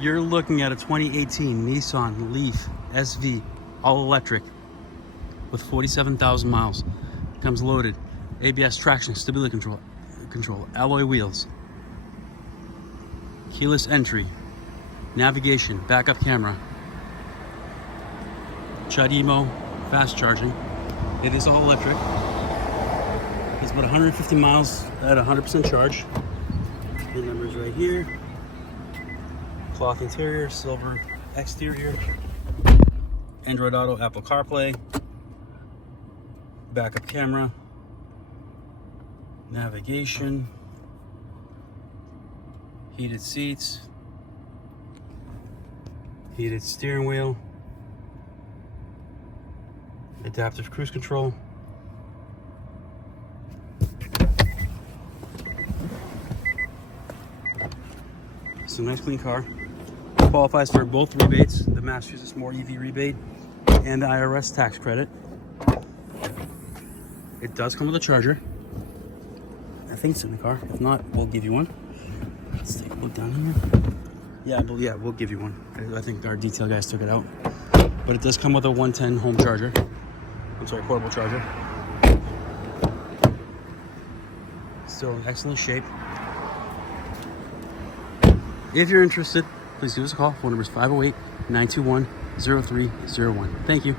You're looking at a 2018 Nissan Leaf SV, all electric, with 47,000 miles. Comes loaded. ABS traction, stability control, alloy wheels, keyless entry, navigation, backup camera, CHUD-EMO, fast charging. It is all electric. It's about 150 miles at 100% charge. The number's right here. Cloth interior, silver exterior, Android Auto, Apple Carplay, backup camera, navigation, heated seats, heated steering wheel, adaptive cruise control. It's a nice clean car. Qualifies for both rebates, the Massachusetts MOR-EV rebate and the IRS tax credit. It does come with a charger. I think it's in the car. If not, we'll give you one. Let's take a look down here. Yeah, we'll give you one. I think our detail guys took it out. But it does come with a 110 home charger. I'm sorry, portable charger. Still in excellent shape. If you're interested, please give us a call. Phone number is 508-921-0301. Thank you.